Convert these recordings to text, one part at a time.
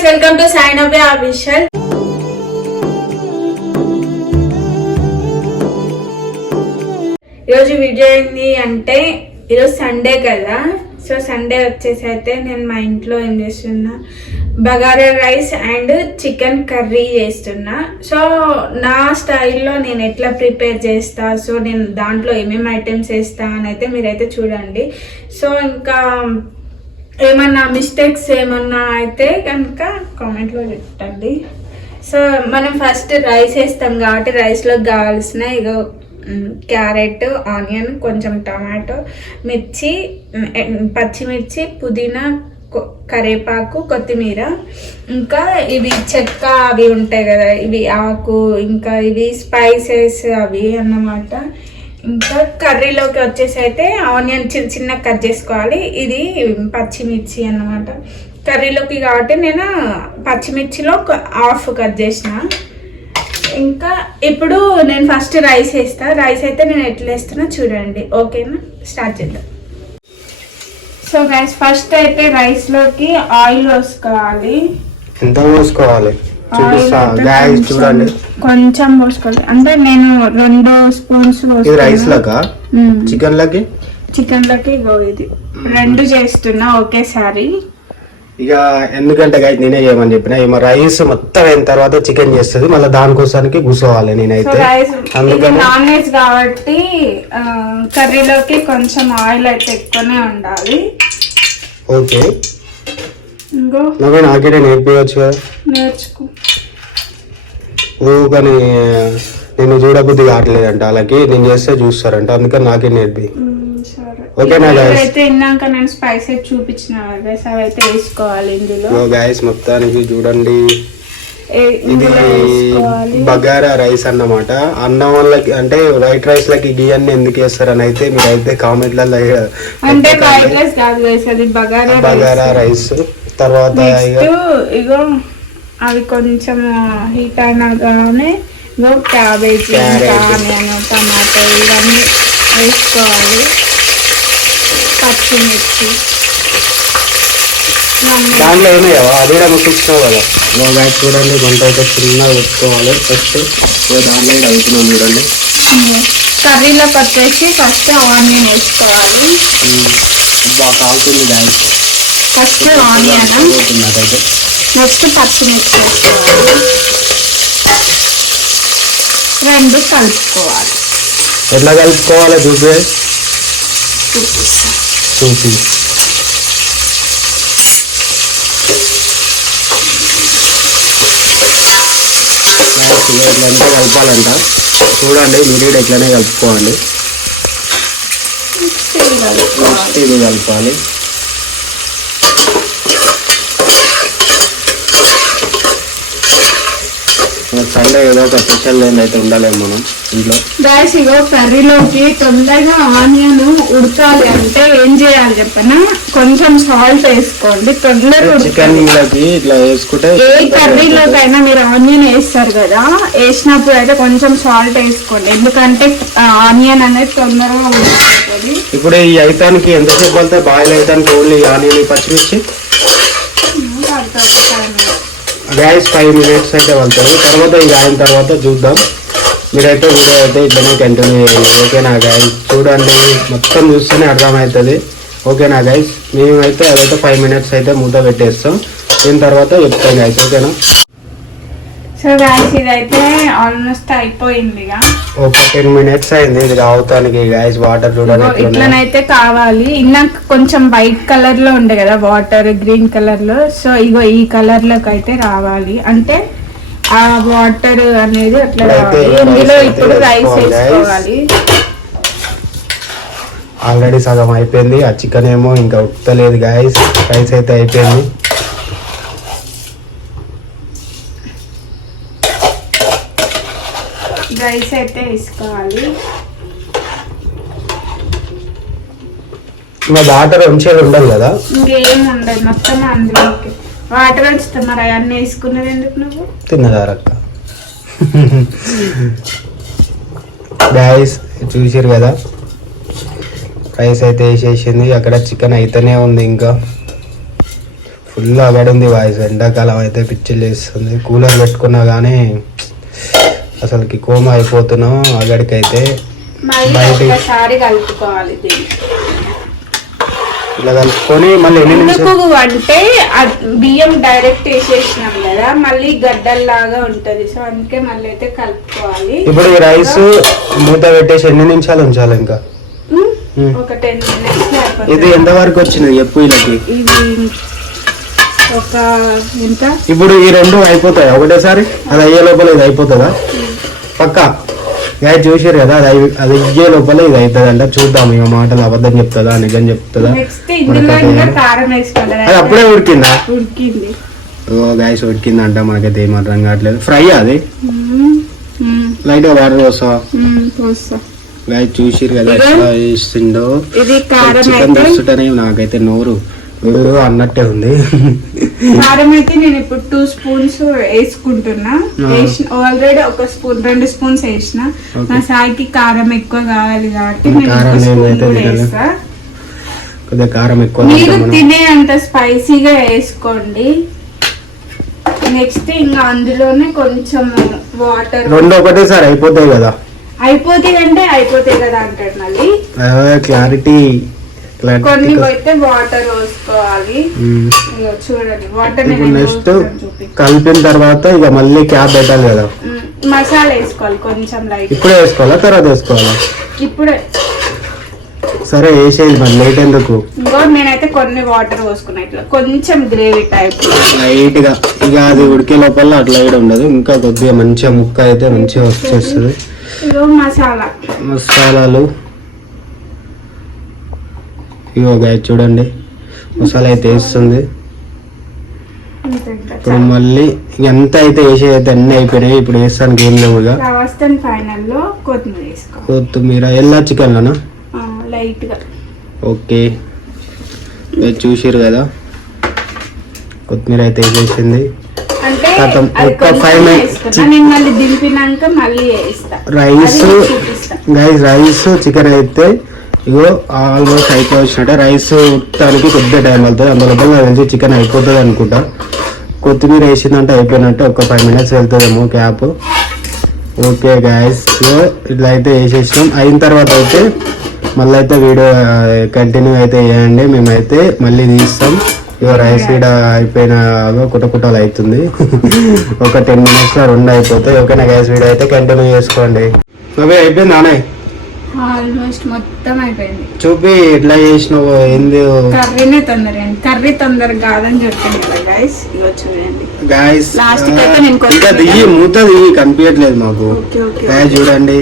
guys, welcome to Sign Up Official. ఈరోజు video ఏంటి అంటే ఈరోజు సండే కదా. సో సండే వచ్చేసి అయితే నేను మా ఇంట్లో ఏం చేస్తున్నా, bagara rice and chicken curry చేస్తున్నా. సో నా స్టైల్లో నేను ఎట్లా ప్రిపేర్ చేస్తా, సో నేను దాంట్లో ఏమేమి ఐటమ్స్ వేస్తా అని అయితే మీరైతే చూడండి. సో ఇంకా ఏమన్నా మిస్టేక్స్ ఏమన్నా అయితే కనుక కామెంట్లో పెట్టండి. సో మనం ఫస్ట్ రైస్ వేస్తాం కాబట్టి రైస్లోకి కావాల్సిన ఇగో క్యారెట్, ఆనియన్, కొంచెం టమాటో, మిర్చి, పచ్చిమిర్చి, పుదీనా, కరివేపాకు, కొత్తిమీర, ఇంకా ఇవి చెక్క అవి ఉంటాయి కదా, ఇవి ఆకు, ఇంకా ఇవి స్పైసెస్ అవి అన్నమాట. ఇంకా కర్రీలోకి వచ్చేసి అయితే ఆనియన్ చిన్న చిన్న కట్ చేసుకోవాలి. ఇది పచ్చిమిర్చి అన్నమాట కర్రీలోకి కాబట్టి నేను పచ్చిమిర్చిలో హాఫ్ కట్ చేసిన. ఇంకా ఇప్పుడు నేను ఫస్ట్ రైస్ వేస్తా. రైస్ అయితే నేను ఎట్లా వేస్తున్నా చూడండి, ఓకేనా? స్టార్ట్ చేద్దాం. సో గైస్ ఫస్ట్ అయితే రైస్ లోకి ఆయిల్ పోసుకోవాలి. ఎంత పోసుకోవాలి చూడండి, కొంచెం పోసుకోవాలి. అంటే నేను 2 స్పూన్స్ రైస్ లకా చికెన్ లకి ఇది 2 చేస్తున్నా ఒకేసారి. ఇక ఎందుకంటే గైస్ నేనే చేయమని చెప్పిన, ఏమో రైస్ మొత్తం అయిన తర్వాత చికెన్ చేస్తుంది, మళ్ళీ దానికోసానికి కూర్చోవాలి నేనైతే. నాన్ వెజ్ కాబట్టి కర్రీలోకి కొంచెం ఆయిల్ అయితే ఎక్కువనే ఉండాలి. ఓకే, నాకే నేర్పించవచ్చు కదా. నేర్చుకో. కానీ నేను చూడబుద్ధి కావట్లేదంట, అలాగే నేను చేస్తే చూస్తారంట, అందుకని నాకే నేర్పి. ఓకేనా గైస్? అయితే ఇందాక నేను స్పైసెస్ చూపించిన గైస్, అవి అయితే వేసుకోవాలి ఇందులో. గైస్ మొత్తానికి చూడండి, ఇది బగారా రైస్ అన్నమాట. అన్నం వాళ్ళకి అంటే వైట్ రైస్ లకి గియన్ని ఎందుకు వేస్తారని అయితే మీరైతే కామెంట్లలో అంటే వైట్ రైస్ కాదు గైస్, అది బగారా రైస్. తర్వాత ఇగో అవి కొంచెం హీట్ అయినాగానే ఇగో క్యాబేజీ, ఆనియన్, టమాటో ఇవన్నీ వేసుకోవాలి. పచ్చిమిర్చి దాంట్లో ఏమయ్యావా అది కూడా ముట్టించినావు కదా. బ్యాగ్ చూడండి, గంట అయితే చిన్నగా పెట్టుకోవాలి. ఫస్ట్ దాంట్లో అవుతున్నాం చూడండి. కర్రీలోకి వచ్చేసి ఫస్ట్ ఆనియన్ వేసుకోవాలి. బాగా కాలుతుంది బ్యాగ్. ఫస్ట్ ఆనియన్, నెక్స్ట్ పచ్చిమిర్చి వేసుకోవాలి. 2 కలుపుకోవాలి. ఎట్లా కలుపుకోవాలి చూపి. ఇట్లంతా కలపాలంట. చూడండి మీరు ఎట్లనే కలుపుకోవాలి. ఇది కలపాలి. సండే ఏదో ఒక స్పెషల్ అయితే ఉండాలి మనం ఇంట్లో. గైస్ ఇగో కర్రీలోకి తొందరగా ఆనియన్ ఉడకాలి అంటే ఏం చేయాలి చెప్పనా, కొంచెం సాల్ట్ వేసుకోండి. తొందరగా చికెన్ లోకి ఇట్లా వేసుకుంటే, ఏ కర్రీలోకైనా మీరు ఆనియన్ వేస్తారు కదా, వేసినప్పుడు అయితే కొంచెం సాల్ట్ వేసుకోండి, ఎందుకంటే ఆనియన్ అనేది తొందరగా ఉడుకుతుంది. ఇప్పుడు ఈ ఐతానికి ఎంతసేపు వెళ్తే బాయిల్ అవుతానికి ఓన్లీ ఆనియన్, పచ్చిమిర్చి గ్యాస్ 5 minutes అయితే వెళ్తారు. తర్వాత ఇది అయిన తర్వాత చూద్దాం. మీరైతే వీడియో అయితే ఇట్లనే కంటిన్యూ చేయండి, ఓకేనా గైస్? చూడండి మొత్తం చూస్తేనే అర్థమవుతుంది, ఓకేనా గైస్? మేమైతే అదైతే 5 minutes అయితే మూత పెట్టేస్తాం. దీని తర్వాత చెప్తాం గైస్, ఓకేనా? సో గైస్ ఇదైతే ఆల్మోస్ట్ అయిపోయింది. ఒక 10 minutes అయింది ఇది రావటానికి గైస్. వాటర్ చూడండి ఇట్లనైతే కావాలి. ఇందాక కొంచెం వైట్ కలర్ లో ఉండే కదా వాటర్, గ్రీన్ కలర్ లో. సో ఇగో ఈ కలర్ లోకి అయితే రావాలి, అంటే ఆ వాటర్ అనేది అట్లా రావాలి. ఇందులో ఇప్పుడు రైస్ వేసుకోవాలి. ఆల్రెడీ సగం అయిపోయింది, ఆ చికెన్ ఏమో ఇంకా ఉట్టలేదు గైస్. రైస్ అయితే అయిపోయింది. రైస్ అయితే వేసుకోవాలి. వాటర్ ఉంచేది ఉండదు కదా, ఇంకేం ఉండదు, మొత్తం అందులోకి వాటర్ వచ్చుతాం. మరి అవన్నీ వేసుకున్నది ఎందుకు నువ్వు? తిన్నదారక్క గైస్ చూసారు కదా, రైస్ అయితే వేసేసింది. అక్కడ చికెన్ అయితేనే ఉంది ఇంకా. ఫుల్ అగడి ఉంది వాయిస్. ఎండాకాలం అయితే పిచ్చిలు చేస్తుంది. కూలర్ పెట్టుకున్నా కానీ అసలుకి కోమ అయిపోతున్నాం అగడికైతే. మళ్ళీ ఒకసారి కలుపుకోవాలి దీన్ని. ఇలా కలుపుకొని మళ్ళీ ఎన్ని ఎందుకు నిమిషాలు అంటే బియ్యం డైరెక్ట్ వేసేసినాం కదా, మళ్ళీ గడ్డల్లాగా ఉంటది. సో అందుకే మళ్ళీ అయితే కలుపుకోవాలి. ఇప్పుడు ఈ రైస్ మూత పెట్టేసి ఎన్ని నిమిషాలు ఉంచాలి ఇంకా? ఒక 10 minutes. ఇది ఎంత వరకు వచ్చింది చెప్పు వీళ్ళకి? ఇది ఒక ఎంత? ఇప్పుడు ఈ రెండు అయిపోతాయి ఒకటేసారి? అది అయ్యే లోపల ఇది అయిపోతుందా పక్కా? గ్యాస్ చూసారు కదా, అది అయ్యే లోపల ఇది అవుతుంది అంట. చూద్దాం ఇక మాటలు అబద్ధం చెప్తుందా నిజం చెప్తుందా. నెక్స్ట్ ఇందులో ఇంకా కారం వేసుకోవాలి. అది అప్పుడే ఉడికిందా? ఉడికింది. ఓ గ్యాస్ ఉడికిందంట. మనకైతే ఏం అర్థం కావట్లేదు. ఫ్రై అది లైట్ గా వాటర్ వస్తావా? గ్యాస్ చూసిరు కదా ఎట్లా వేసిండో. ఇది కారం చికెన్ అయితే చూస్తుంటేనే నాకైతే నోరు అన్నట్టే ఉంది. కారం అయితే నేను ఇప్పుడు 2 spoons వేసుకుంటున్నా. ఆల్రెడీ 1 spoon 2 spoons వేసిన. మా సాయికి కారం ఎక్కువ కావాలి కాబట్టి నేను కారం 1 spoon ఏమైతే కూడా తినాలి? వేస్తా. కొద్దిగా కారం ఎక్కువ మీరు తింటాం మనం. తినే అంత స్పైసీగా వేసుకోండి. నెక్స్ట్ ఇంకా అందులోనే కొంచెం వాటర్. రెండు ఒకటేసారి అయిపోతాయి కదా? అయిపోతాయి అంటే అయిపోతాయి కదా అంటాడు మళ్ళీ. క్లారిటీ కొన్ని అయితే వాటర్ పోసుకోవాలి. ఇగో చూడండి వాటర్ ఇప్పుడు నెక్స్ట్ కలిపిన తర్వాత ఇక మళ్ళీ క్యాప్ పెట్టాలి కదా? మసాలా వేసుకోవాలి కొంచెం లైట్. ఇప్పుడే వేసుకోవాలా తర్వాత వేసుకోవాలా? ఇప్పుడే. సరే వేసేది మరి లేట్ ఎందుకు? ఇంకో నేనైతే కొన్ని వాటర్ పోసుకున్నా ఇట్లా కొంచెం గ్రేవీ టైప్ లైట్ గా. ఇక అది ఉడికే లోపల అట్లా కూడా ఉండదు. ఇంకా కొద్దిగా మంచిగా ముక్క అయితే మంచిగా వచ్చేస్తుంది. ఇగో మసాలాలు ఇగో గాయ చూడండి మసాలా అయితే వేస్తుంది. ఇప్పుడు మళ్ళీ ఎంత అయితే వేసేది అయితే అన్ని అయిపోయినాయి. ఇప్పుడు వేస్తానికి ఏం లేవు. ఇక లాస్ట్ అండ్ ఫైనల్ లో కొత్తిమీర వేసుకో. కొత్తిమీర ఎలా చికెన్ లోనా? లైట్ గా. ఓకే చూసిరు కదా కొత్తిమీర అయితే వేసేసింది. అంటే కథం అది ఒక్క కొంచెం 5 వేసుకున్నా. minutes నేను మళ్ళీ దింపినాక మళ్ళీ వేస్తా. రైస్ అది చూపిస్తా. గైస్ రైస్ చికెన్ అయితే ఇగో ఆల్మోస్ట్ అయిపోయినట్టే. రైస్ ఉట్టడానికి కొద్దిగా టైం వెళ్తుంది. అందులో తెలిసి చికెన్ అయిపోతుంది అనుకుంటా. కొత్తిమీర వేసిందంటే అయిపోయినట్టు. ఒక 5 minutes వెళ్తుందేమో క్యాప్. ఓకే గాయస్ ఇట్లా అయితే వేసేసినాం. అయిన తర్వాత అయితే మళ్ళీ అయితే వీడియో కంటిన్యూ అయితే చేయండి. మేమైతే మళ్ళీ తీస్తాం. ఇక రైస్ కూడా అయిపోయిన కుటకుటలు అవుతుంది. ఒక 10 minutes లో రెండు అయిపోతాయి. ఓకేనా గ్యాస్ వీడియో అయితే కంటిన్యూ చేసుకోండి. అవి అయిపోయింది నానే? ఆల్మోస్ట్ మొత్తం అయిపోయింది. చూపి ఎట్లా చేసినావు ఏంది? కర్రీనే కర్రీ తొందరగా కాదని చెప్పింది కదా గైస్. ఇగో చూడండి గాయస్ Last కి అయితే నేను కొంచెం ఇంకా దిగి మూత దిగి కనిపించట్లేదు మాకు. Okay okay. గాయస్ చూడండి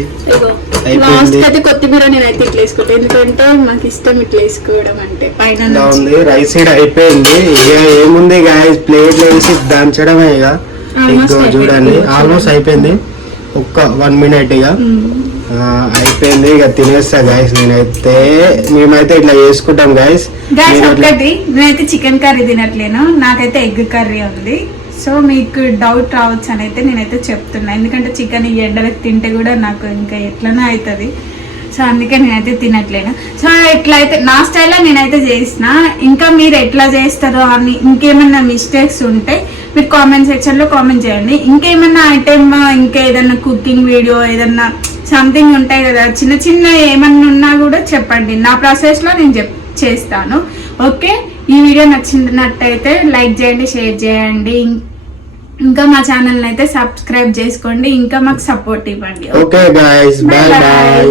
అయిపోయింది. లాస్ట్ అయితే కొత్తిమీర నేనైతే ఇట్లా వేసుకుంటా. ఎందుకంటే నాకు ఇష్టం ఇట్లా వేసుకోవడం అంటే పైన ఇలా ఉంది. రైస్ సైడ్ అయిపోయింది. ఇక ఏముంది గాయస్ ప్లేట్ వేసి దంచడమే. ఇక ఇంకో చూడండి ఆల్మోస్ట్ అయిపోయింది. ఒక్క 1 minute ఇక అయిపోయింది. ఇక తినేస్తా గాయస్. మేమైతే ఇట్లా చేసుకుంటాం గాయస్. ఒకటి నేనైతే చికెన్ కర్రీ తినట్లేను. నాకైతే ఎగ్ కర్రీ ఉంది. సో మీకు డౌట్ రావచ్చు అని అయితే నేనైతే చెప్తున్నా. ఎందుకంటే చికెన్ ఈ ఎండలకు తింటే కూడా నాకు ఇంకా ఎట్లనే అవుతుంది. సో అందుకే నేనైతే తినట్లేను. సో ఎట్లయితే నా స్టైల్లో నేనైతే చేసిన. ఇంకా మీరు ఎట్లా చేస్తారో అని ఇంకేమన్నా మిస్టేక్స్ ఉంటే మీరు కామెంట్ సెక్షన్లో కామెంట్ చేయండి. ఇంకేమన్నా ఐటెమ్ ఇంకా ఏదన్నా కుకింగ్ వీడియో ఏదన్నా సంథింగ్ ఉంటాయి కదా చిన్న చిన్న ఏమన్నా ఉన్నా కూడా చెప్పండి. నా ప్రాసెస్లో నేను చేస్తాను. ఓకే ఈ వీడియో నచ్చినట్టయితే లైక్ చేయండి, షేర్ చేయండి. ఇంకా మా ఛానల్ అయితే సబ్స్క్రైబ్ చేసుకోండి. ఇంకా మాకు సపోర్ట్ ఇవ్వండి. Okay guys, by by.